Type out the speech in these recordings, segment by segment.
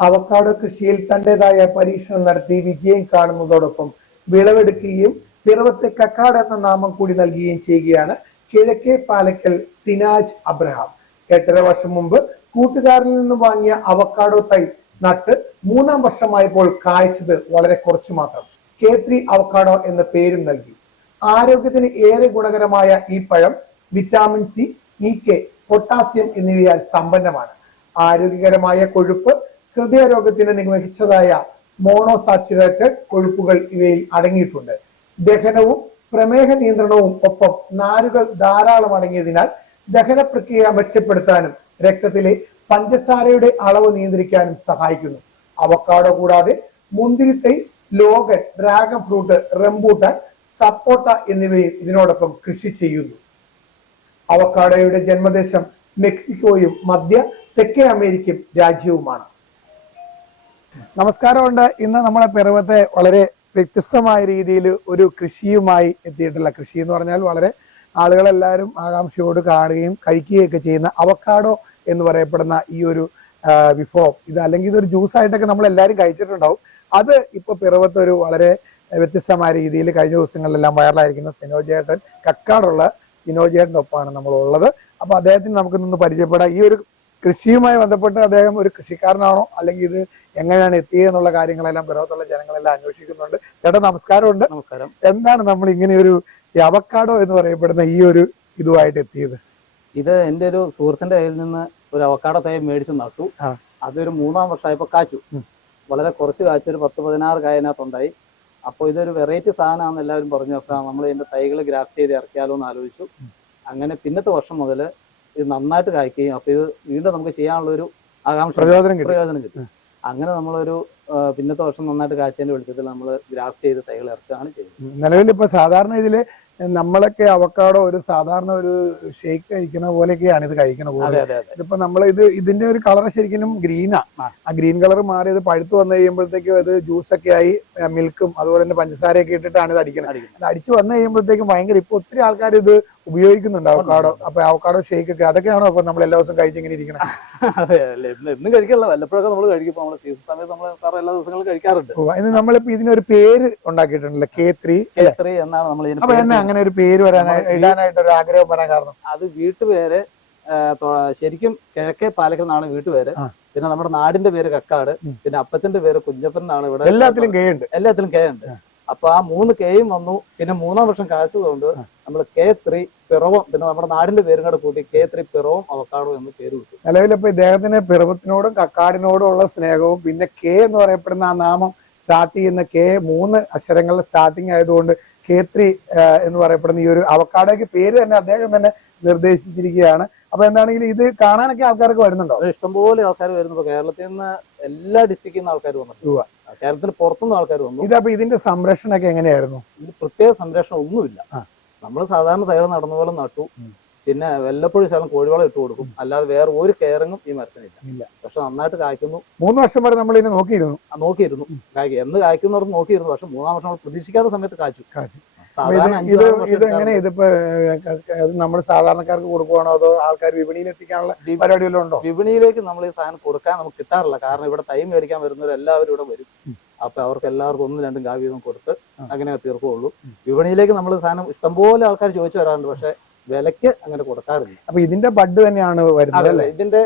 Avocado കൃഷിയിൽ തന്റേതായ പരീക്ഷണം നടത്തി വിജയം കാണുന്നതോടൊപ്പം വിളവെടുക്കുകയും പിറവത്തെ കക്കാട് എന്ന നാമം കൂടി നൽകുകയും ചെയ്യുകയാണ് കിഴക്കേ പാലക്കൽ സിനാജ് അബ്രഹാം. 8.5 വർഷം മുമ്പ് കൂട്ടുകാരിൽ നിന്ന് വാങ്ങിയ അവക്കാഡോ തൈ നട്ട് 3-ാം വർഷമായപ്പോൾ കായ്ച്ചത് വളരെ കുറച്ചു മാത്രം. K3 അവക്കാഡോ എന്ന പേരും നൽകി. ആരോഗ്യത്തിന് ഏറെ ഗുണകരമായ ഈ പഴം വിറ്റാമിൻ സി, EK, പൊട്ടാസ്യം എന്നിവയാൽ സമ്പന്നമാണ്. ആരോഗ്യകരമായ കൊഴുപ്പ്, ഹൃദയരോഗത്തിന് മികച്ചതായ മോണോസാച്ചുറേറ്റഡ് കൊഴുപ്പുകൾ ഇവയിൽ അടങ്ങിയിട്ടുണ്ട്. ദഹനവും പ്രമേഹ നിയന്ത്രണവും ഒപ്പം നാരുകൾ ധാരാളം അടങ്ങിയതിനാൽ ദഹന പ്രക്രിയ മെച്ചപ്പെടുത്താനും രക്തത്തിലെ പഞ്ചസാരയുടെ അളവ് നിയന്ത്രിക്കാനും സഹായിക്കുന്നു. അവക്കാഡോ കൂടാതെ മുന്തിരിത്തൈ, ലോഗൻ, ഡ്രാഗൺ ഫ്രൂട്ട്, റംബൂട്ടാൻ, സപ്പോട്ട എന്നിവയും ഇതിനോടൊപ്പം കൃഷി ചെയ്യുന്നു. അവക്കാഡോയുടെ ജന്മദേശം മെക്സിക്കോയും മധ്യ തെക്കേ അമേരിക്കൻ രാജ്യവുമാണ്. നമസ്കാരമുണ്ട്. ഇന്ന് നമ്മളെ പിറവത്തെ വളരെ വ്യത്യസ്തമായ രീതിയിൽ ഒരു കൃഷിയുമായി എത്തിയിട്ടുള്ള, കൃഷി എന്ന് പറഞ്ഞാൽ വളരെ ആളുകളെല്ലാവരും ആകാംക്ഷയോട് കാണുകയും കഴിക്കുകയൊക്കെ ചെയ്യുന്ന അവക്കാഡോ എന്ന് പറയപ്പെടുന്ന ഈ ഒരു വിഭവം, ഇത് അല്ലെങ്കിൽ ഇതൊരു ജ്യൂസായിട്ടൊക്കെ നമ്മൾ എല്ലാവരും കഴിച്ചിട്ടുണ്ടാവും. അത് ഇപ്പൊ പിറവത്തെ ഒരു വളരെ വ്യത്യസ്തമായ രീതിയിൽ കഴിഞ്ഞ ദിവസങ്ങളിലെല്ലാം വൈറലായിരിക്കുന്ന സിനോജേട്ടൻ, കക്കാടുള്ള സിനോജേട്ടൻ്റെ ഒപ്പമാണ് നമ്മൾ ഉള്ളത്. അപ്പൊ അദ്ദേഹത്തിന് നമുക്ക് നിന്ന് പരിചയപ്പെടാം. ഈ ഒരു കൃഷിയുമായി ബന്ധപ്പെട്ട് അദ്ദേഹം ഒരു കൃഷിക്കാരനാണോ അല്ലെങ്കിൽ ഇത് എങ്ങനെയാണ് എത്തിയെന്നുള്ള കാര്യങ്ങളെല്ലാം പിറവത്തുള്ള ജനങ്ങളെല്ലാം അന്വേഷിക്കുന്നുണ്ട്. ചേട്ടാ നമസ്കാരമുണ്ട്. നമസ്കാരം. എന്താണ് നമ്മൾ ഇങ്ങനെ ഒരു അവക്കാഡോ എന്ന് പറയപ്പെടുന്ന ഈ ഒരു ഇതുമായിട്ട് എത്തിയത്? ഇത് എന്റെ ഒരു സുഹൃത്തിന്റെ കയ്യിൽ നിന്ന് ഒരു അവക്കാഡോ തൈ മേടിച്ച് നട്ടു. അതൊരു 3-ാം വർഷമായപ്പോ കാച്ചു. വളരെ കുറച്ച് കാച്ചു, ഒരു 10-16 കായതിനകത്തുണ്ടായി. അപ്പോൾ ഇതൊരു വെറൈറ്റി സാധനമാണെന്ന് എല്ലാവരും പറഞ്ഞു. അപ്പോൾ നമ്മൾ ഇതിന്റെ തൈകൾ ഗ്രാഫ്റ്റ് ചെയ്ത് ഇറക്കിയാലോ എന്ന് ആലോചിച്ചു. അങ്ങനെ പിന്നത്തെ വർഷം മുതൽ ഇത് നന്നായിട്ട് കായ്ക്കുകയും അപ്പൊ ഇത് വീണ്ടും നമുക്ക് ചെയ്യാനുള്ള ഒരു ആകാംക്ഷ പ്രയോജനം കിട്ടും. അങ്ങനെ നമ്മളൊരു പിന്നത്തെ വർഷം നന്നായിട്ട് കാച്ചതിന്റെ വെളിച്ചത്തിൽ നമ്മൾ ഗ്രാഫ്റ്റ് ചെയ്ത് തൈകൾ ഇറക്കുകയാണ് ചെയ്യുന്നത്. നിലവിൽ ഇപ്പൊ സാധാരണ ഇതില് നമ്മളൊക്കെ അവക്കാഡോ ഒരു സാധാരണ ഒരു ഷേക്ക് കഴിക്കുന്ന പോലെയൊക്കെയാണ് ഇത് കഴിക്കുന്നത്. ഇതിപ്പോ നമ്മൾ ഇതിന്റെ ഒരു കളർ ശരിക്കും ഗ്രീനാ. ആ ഗ്രീൻ കളർ മാറി ഇത് പഴുത്ത് വന്നു കഴിയുമ്പോഴത്തേക്കും അത് ജ്യൂസൊക്കെ ആയി മിൽക്കും അതുപോലെ തന്നെ പഞ്ചസാരയൊക്കെ ഇട്ടിട്ടാണ് ഇത് അടിക്കുന്നത്. അത് അടിച്ചു വന്നു കഴിയുമ്പോഴത്തേക്കും ഭയങ്കര ഇപ്പൊ ഒത്തിരി ആൾക്കാർ ഇത് ഉപയോഗിക്കുന്നുണ്ട് അവക്കാഡോ. അപ്പൊ അവക്കാഡോ ഷേക്ക് ഒക്കെ അതൊക്കെയാണോ അപ്പൊ നമ്മൾ എല്ലാ ദിവസവും കഴിച്ചിങ്ങനെ ഇരിക്കണം? അതെ, എന്നും കഴിക്കില്ല, വല്ലപ്പോഴൊക്കെ നമ്മൾ കഴിക്കും. നമ്മള് സീസൺ സമയത്ത് നമ്മൾ എല്ലാ ദിവസങ്ങളും കഴിക്കാറുണ്ട്. നമ്മളിപ്പോ ഇതിനൊരു പേര് ഉണ്ടാക്കിയിട്ടുണ്ടല്ലോ, K3 എന്നാണ് നമ്മൾ. അപ്പൊ എന്നെ അങ്ങനെ ഒരു പേര് ഇടാനായിട്ട് ഒരു ആഗ്രഹം വരാൻ കാരണം? അത് വീട്ടുപേര് ശരിക്കും കിഴക്കേ പാലക്കൽ എന്നാണ് വീട്ടുപേര്. പിന്നെ നമ്മുടെ നാടിന്റെ പേര് കക്കാട്, പിന്നെ അപ്പച്ചന്റെ പേര് കുഞ്ഞപ്പൻ എന്നാണ്. ഇവിടെ എല്ലാത്തിലും K ഉണ്ട്. അപ്പൊ ആ 3 Kയും വന്നു. പിന്നെ 3-ാം വർഷം കാഴ്ചതുകൊണ്ട് നമ്മൾ K3 പിറവം, പിന്നെ നമ്മുടെ നാടിന്റെ പേരും കൂടെ കൂട്ടി K3 പിറവം അവക്കാഡോ എന്ന് പേര് കിട്ടും. നിലവിലിപ്പോ ഇദ്ദേഹത്തിന് പിറവത്തിനോടും കക്കാടിനോടും ഉള്ള സ്നേഹവും പിന്നെ K എന്ന് പറയപ്പെടുന്ന ആ നാമം സ്റ്റാർട്ട് ചെയ്യുന്ന K 3 അക്ഷരങ്ങളുടെ സ്റ്റാർട്ടിങ് ആയതുകൊണ്ട് K3 എന്ന് പറയപ്പെടുന്ന ഈ ഒരു അവക്കാഡോയ്ക്ക് പേര് തന്നെ അദ്ദേഹം തന്നെ നിർദ്ദേശിച്ചിരിക്കുകയാണ്. അപ്പൊ എന്താണെങ്കിലും ഇത് കാണാനൊക്കെ ആൾക്കാർക്ക് വരുന്നുണ്ടോ? ഇഷ്ടംപോലെ ആൾക്കാർ വരുന്നു. കേരളത്തിൽ നിന്ന് എല്ലാ ഡിസ്ട്രിക്റ്റിൽ നിന്ന് ആൾക്കാർ വന്നു. കേരളത്തിന് പുറത്തുനിന്ന് ആൾക്കാർ വന്നു. ഇതപ്പോ ഇതിന്റെ സംരക്ഷണമൊക്കെ എങ്ങനെയായിരുന്നു? ഇത് പ്രത്യേക സംരക്ഷണം ഒന്നുമില്ല. നമ്മൾ സാധാരണ തൈകൾ നടന്ന പോലെ നട്ടു. പിന്നെ വല്ലപ്പോഴും ശകലം കോഴിവളം ഇട്ട് കൊടുക്കും. അല്ലാതെ വേറെ ഒരു കെയറിങ്ങും ഈ മരത്തിനില്ല. പക്ഷെ നന്നായിട്ട് കായ്ക്കുന്നു. 3 വർഷം വരെ നമ്മൾ ഇതിനെ നോക്കിയിരുന്നു. കായ്ക്കും എന്ന് കായ്ക്കുന്നവർക്ക് നോക്കിയിരുന്നു. പക്ഷെ 3-ാം വർഷം നമ്മൾ പ്രതീക്ഷിക്കാത്ത സമയത്ത് കാച്ചു. ഇത് എങ്ങനെ ഇതിപ്പോ നമ്മൾ സാധാരണക്കാർക്ക് കൊടുക്കുവാണോ അതോ ആൾക്കാർ വിപണിയിൽ എത്തിക്കാനുള്ള പരിപാടി വല്ലതും ഉണ്ടോ? വിപണിയിലേക്ക് നമ്മൾ ഈ സാധനം കൊടുക്കാൻ നമുക്ക് കിട്ടാറില്ല. കാരണം ഇവിടെ തൈ മേടിക്കാൻ വരുന്നവർ എല്ലാവരും ഇവിടെ വരും. അപ്പൊ അവർക്ക് എല്ലാവർക്കും 1-2 കാ വീതം കൊടുത്ത് അങ്ങനെ തീർക്കുള്ളൂ. വിപണിയിലേക്ക് നമ്മൾ സാധനം ഇഷ്ടംപോലെ ആൾക്കാർ ചോദിച്ചു വരാറുണ്ട്. പക്ഷെ വിലക്ക് അങ്ങനെ കൊടുക്കാറില്ല. അപ്പൊ ഇതിന്റെ ബഡ് തന്നെയാണ് വരുന്നത്? ഇതിന്റെ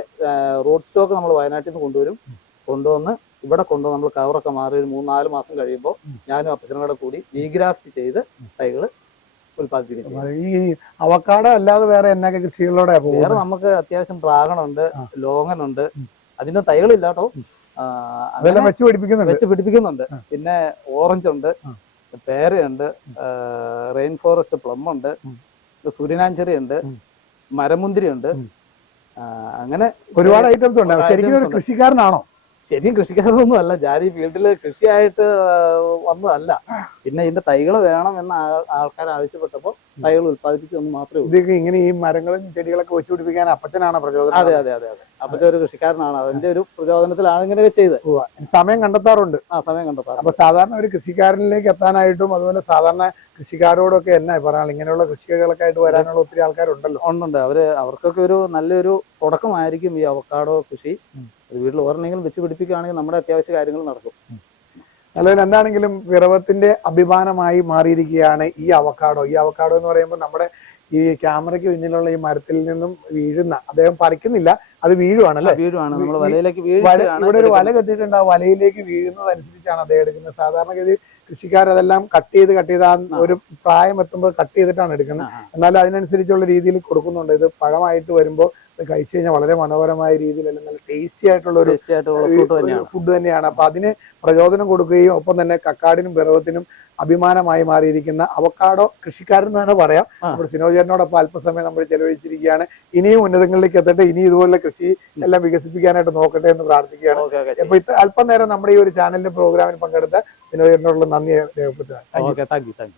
റോഡ് സ്റ്റോക്ക് നമ്മൾ വയനാട്ടിൽ നിന്ന് കൊണ്ടുവന്ന് ഇവിടെ കൊണ്ടുവന്ന് നമ്മൾ കവറൊക്കെ മാറി 3-4 മാസം കഴിയുമ്പോൾ ഞാനും അപ്പച്ചനും കൂടെ കൂടി റീഗ്രാഫ്റ്റ് ചെയ്ത് തൈകൾ ഉൽപ്പാദിപ്പിക്കും. ഈ അവക്കാഡോ അല്ലാതെ വേറെ എന്നൊക്കെ കൃഷികളോടെ? വേറെ നമുക്ക് അത്യാവശ്യം ഡ്രാഗൺ ഉണ്ട്, ലോങ്ങൻ ഉണ്ട്. അതിന്റെ തൈകളില്ല കേട്ടോ, വെച്ച് പിടിപ്പിക്കുന്നുണ്ട്. പിന്നെ ഓറഞ്ച് ഉണ്ട്, പേരയുണ്ട്, റെയിൻ ഫോറസ്റ്റ് പ്ലം ഉണ്ട്, സൂര്യനാഞ്ചെറി ഉണ്ട്, മരമുന്തിരി ഉണ്ട്. അങ്ങനെ ഒരുപാട് ഐറ്റംസ് ഉണ്ട്. ശരിക്കും ഒരു കൃഷിക്കാരനാണോ? ശരിയും കൃഷിക്കാരനൊന്നും അല്ല. ഞാൻ ഈ ഫീൽഡില് കൃഷിയായിട്ട് വന്നതല്ല. പിന്നെ ഇതിന്റെ തൈകൾ വേണം എന്ന ആൾക്കാർ ആവശ്യപ്പെട്ടപ്പോൾ തൈകൾ ഉത്പാദിപ്പിച്ചു എന്ന് മാത്രമേ ഉള്ളൂ. ഇത് ഇങ്ങനെ ഈ മരങ്ങളും ചെടികളൊക്കെ വെച്ചു പിടിപ്പിക്കാൻ അപ്പച്ചനാണ് പ്രചോദനം? അതെ. അപ്പച്ചൻ ഒരു കൃഷിക്കാരനാണ്. അതിന്റെ ഒരു പ്രചോദനത്തിലാണ് ഇങ്ങനെയൊക്കെ ചെയ്തത്. സമയം കണ്ടെത്താറുണ്ട്. സമയം കണ്ടെത്താറുണ്ട്. അപ്പൊ സാധാരണ ഒരു കൃഷിക്കാരനിലേക്ക് എത്താനായിട്ടും അതുപോലെ സാധാരണ കൃഷിക്കാരോടൊക്കെ എന്നാ പറയാനുള്ള ഇങ്ങനെയുള്ള കൃഷികളൊക്കെ ആയിട്ട് വരാനുള്ള ഒത്തിരി ആൾക്കാരുണ്ടല്ലോ? ഉണ്ടുണ്ട്. അവർക്കൊക്കെ ഒരു നല്ലൊരു തുടക്കമായിരിക്കും ഈ അവക്കാഡോ കൃഷി. ഒരു വീട്ടിൽ ഒരെണ്ണെങ്കിലും വെച്ച് പിടിപ്പിക്കുകയാണെങ്കിൽ നമ്മുടെ അത്യാവശ്യ കാര്യങ്ങൾ നടക്കും. നല്ലപോലെ എന്താണെങ്കിലും പിറവത്തിന്റെ അഭിമാനമായി മാറിയിരിക്കുകയാണ് ഈ അവക്കാഡോ. ഈ അവക്കാഡോ എന്ന് പറയുമ്പോൾ നമ്മുടെ ഈ ക്യാമറയ്ക്ക് പിന്നിലുള്ള ഈ മരത്തിൽ നിന്നും വീഴുന്ന, അദ്ദേഹം പറിക്കുന്നില്ല, അത് വീഴുവാണല്ലേ? വീഴുവാണ്, നമ്മൾ വലയിലേക്ക് ഇവിടെ ഒരു വല കെട്ടിയിട്ടുണ്ട്, ആ വലയിലേക്ക് വീഴുന്നതനുസരിച്ചാണ് അദ്ദേഹം എടുക്കുന്നത്. സാധാരണഗതി കൃഷിക്കാർ അതെല്ലാം കട്ട് ചെയ്ത് ആ ഒരു പ്രായം എത്തുമ്പോൾ കട്ട് ചെയ്തിട്ടാണ് എടുക്കുന്നത്. എന്നാൽ അതിനനുസരിച്ചുള്ള രീതിയിൽ കൊടുക്കുന്നുണ്ട്. ഇത് പഴമായിട്ട് വരുമ്പോൾ കഴിച്ചു കഴിഞ്ഞാൽ വളരെ മനോഹരമായ രീതിയിൽ അല്ലെങ്കിൽ നല്ല ടേസ്റ്റി ആയിട്ടുള്ള ഒരു ഫുഡ് തന്നെയാണ്. അപ്പൊ അതിന് പ്രചോദനം കൊടുക്കുകയും ഒപ്പം തന്നെ കക്കാടിനും പിറവത്തിനും അഭിമാനമായി മാറിയിരിക്കുന്ന അവക്കാഡോ കൃഷിക്കാരൻ എന്നാണ് പറയാം. നമ്മുടെ സിനോജേട്ടനോടൊപ്പം അല്പസമയം നമ്മൾ ചെലവഴിച്ചിരിക്കുകയാണ്. ഇനിയും ഉന്നതങ്ങളിലേക്ക് എത്തട്ടെ, ഇനി ഇതുപോലെ കൃഷി എല്ലാം വികസിപ്പിക്കാനായിട്ട് നോക്കട്ടെ എന്ന് പ്രാർത്ഥിക്കുകയാണ്. അപ്പൊ അല്പം നേരം നമ്മുടെ ഈ ഒരു ചാനലിന്റെ പ്രോഗ്രാമിൽ പങ്കെടുത്ത സിനോജേട്ടനോടുള്ള നന്ദി രേഖപ്പെടുത്തുകയാണ്.